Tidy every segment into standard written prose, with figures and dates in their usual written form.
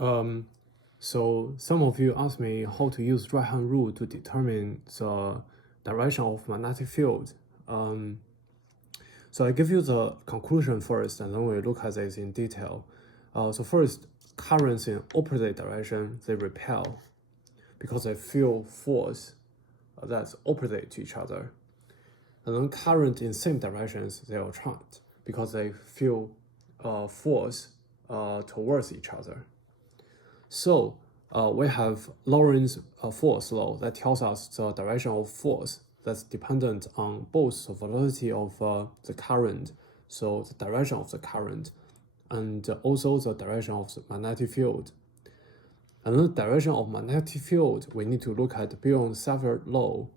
So some of you asked me how to use right-hand rule to determine the direction of magnetic field. So I give you the conclusion first, and then we look at this in detail. So first, currents in opposite direction, they repel because they feel force that's opposite to each other. And then current in same directions, they attract because they feel force towards each other. So we have Lorentz force law that tells us the direction of force that's dependent on both the velocity of the current, so the direction of the current, and also the direction of the magnetic field. And the direction of magnetic field, we need to look at Biot-Savart law,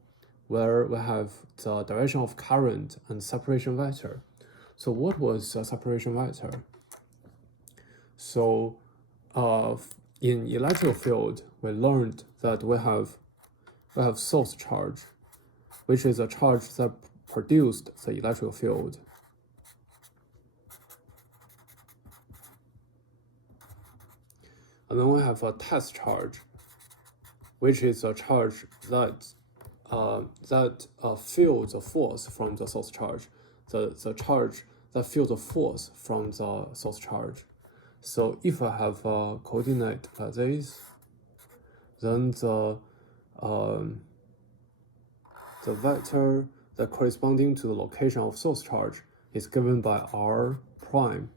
where we have the direction of current and separation vector. So what was the separation vector? So in electric field, we learned that we have source charge, which is a charge that produced the electric field. And then we have a test charge, which is a charge that feels the force from the source charge, the charge that feels the force from the source charge. So if I have a coordinate like this, then the vector that corresponding to the location of source charge is given by r prime,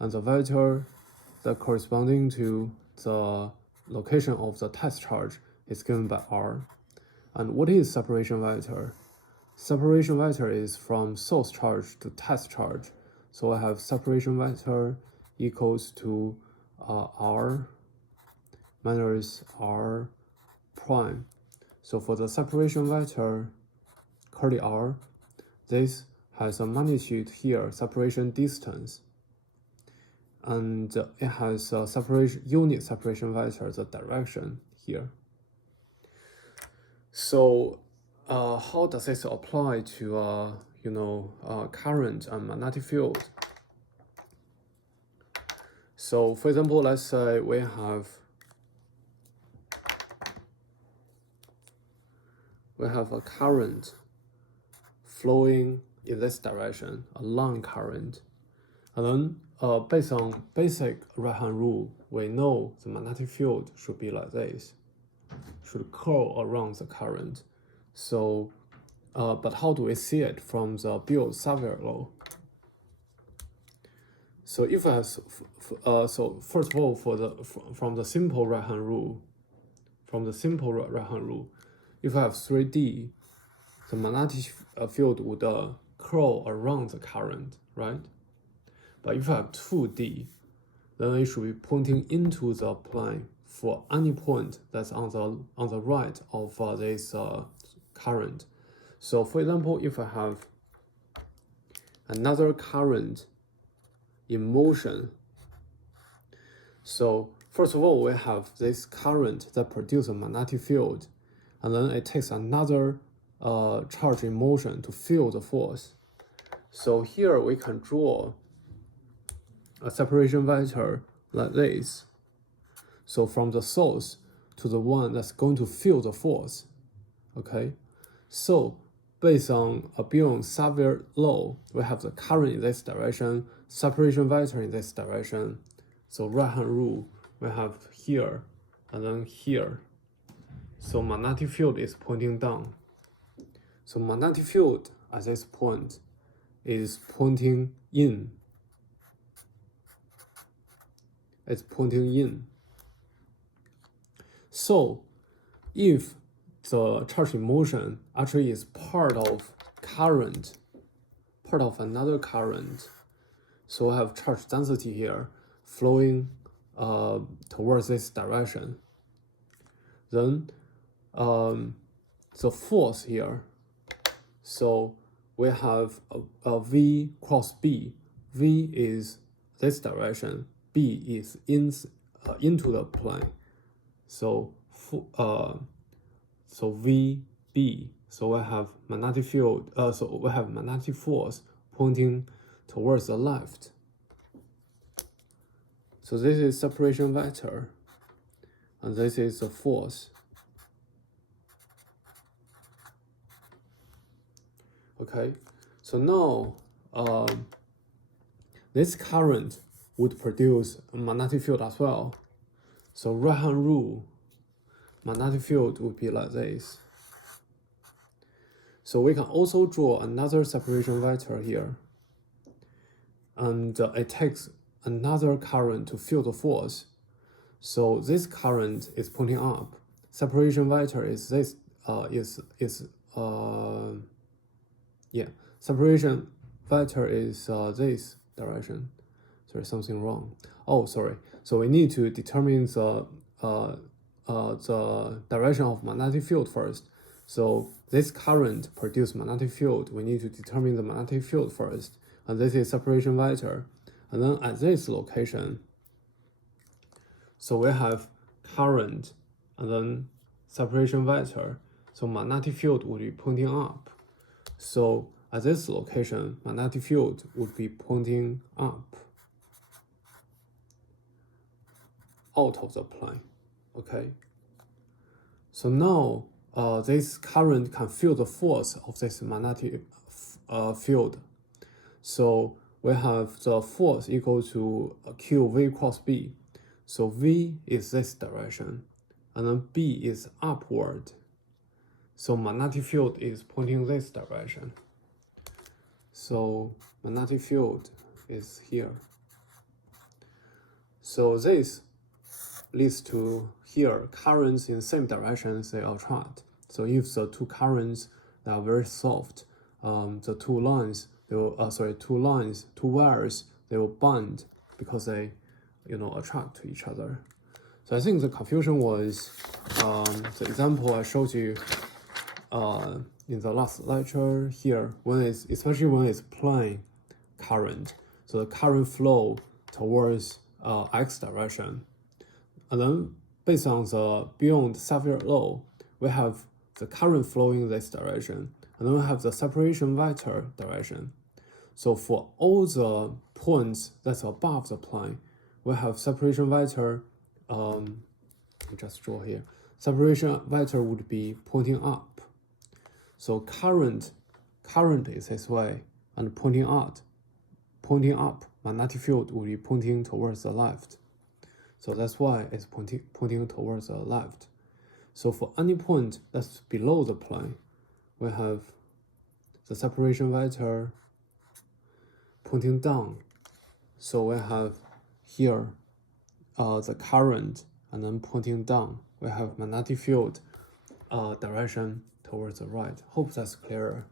and the vector that corresponding to the location of the test charge is given by r. And what is separation vector? Separation vector is from source charge to test charge. So I have separation vector equals to r minus r prime. So for the separation vector, curly r, this has a magnitude here, separation distance. And it has a unit separation vector, the direction here. So how does this apply to current and magnetic field? So for example, let's say we have a current flowing in this direction, a line current. And then based on basic right-hand rule, we know the magnetic field should be like this, should curl around the current. So, but how do we see it from the Biot-Savart law? So if I have, so first of all, from the simple right-hand rule, if I have 3D, the magnetic field would curl around the current, right? But if I have 2D, then it should be pointing into the plane for any point that's on the right of this current. So for example, if I have another current in motion, so first of all, we have this current that produces a magnetic field, and then it takes another charge in motion to feel the force. So here we can draw a separation vector like this. So from the source to the one that's going to feel the force. Okay, so based on a Biot-Savart law, we have the current in this direction, separation vector in this direction. So right-hand rule, we have here and then here. So magnetic field is pointing down. So magnetic field at this point is pointing in. It's pointing in. So if the charge in motion actually is part of current, part of another current, so I have charge density here flowing towards this direction, then the force here, so we have a V cross B. V is this direction, B is into the plane. So VB. So I have magnetic field. So we have magnetic force pointing towards the left. So this is separation vector. and this is the force. Okay, so now this current would produce a magnetic field as well. So right-hand rule, magnetic field would be like this. So we can also draw another separation vector here. And it takes another current to feel the force. So this current is pointing up. Separation vector is this, separation vector is this direction. Sorry, something wrong. Oh, sorry. So we need to determine the direction of magnetic field first. So this current produces magnetic field. We need to determine the magnetic field first. And this is separation vector. And then at this location, so we have current and then separation vector. So magnetic field would be pointing up. So at this location, magnetic field would be pointing up out of the plane. Okay. So now this current can feel the force of this magnetic field. So we have the force equal to QV cross B. So V is this direction, and then B is upward. So magnetic field is pointing this direction. So magnetic field is here. So this leads to here, currents in same directions, they attract. So if the two currents that are very soft, the two lines, two wires, they will bond because they, attract to each other. So I think the confusion was the example I showed you in the last lecture here, especially when it's plane current. So the current flow towards x direction. And then based on the beyond Savier law, we have the current flowing this direction, and then we have the separation vector direction. So for all the points that's above the plane, we have separation vector, let me just draw here. Separation vector would be pointing up. So current is this way, and pointing up, magnetic field will be pointing towards the left. So that's why it's pointing towards the left. So for any point that's below the plane, we have the separation vector pointing down. So we have here the current and then pointing down. We have magnetic field direction towards the right. Hope that's clearer.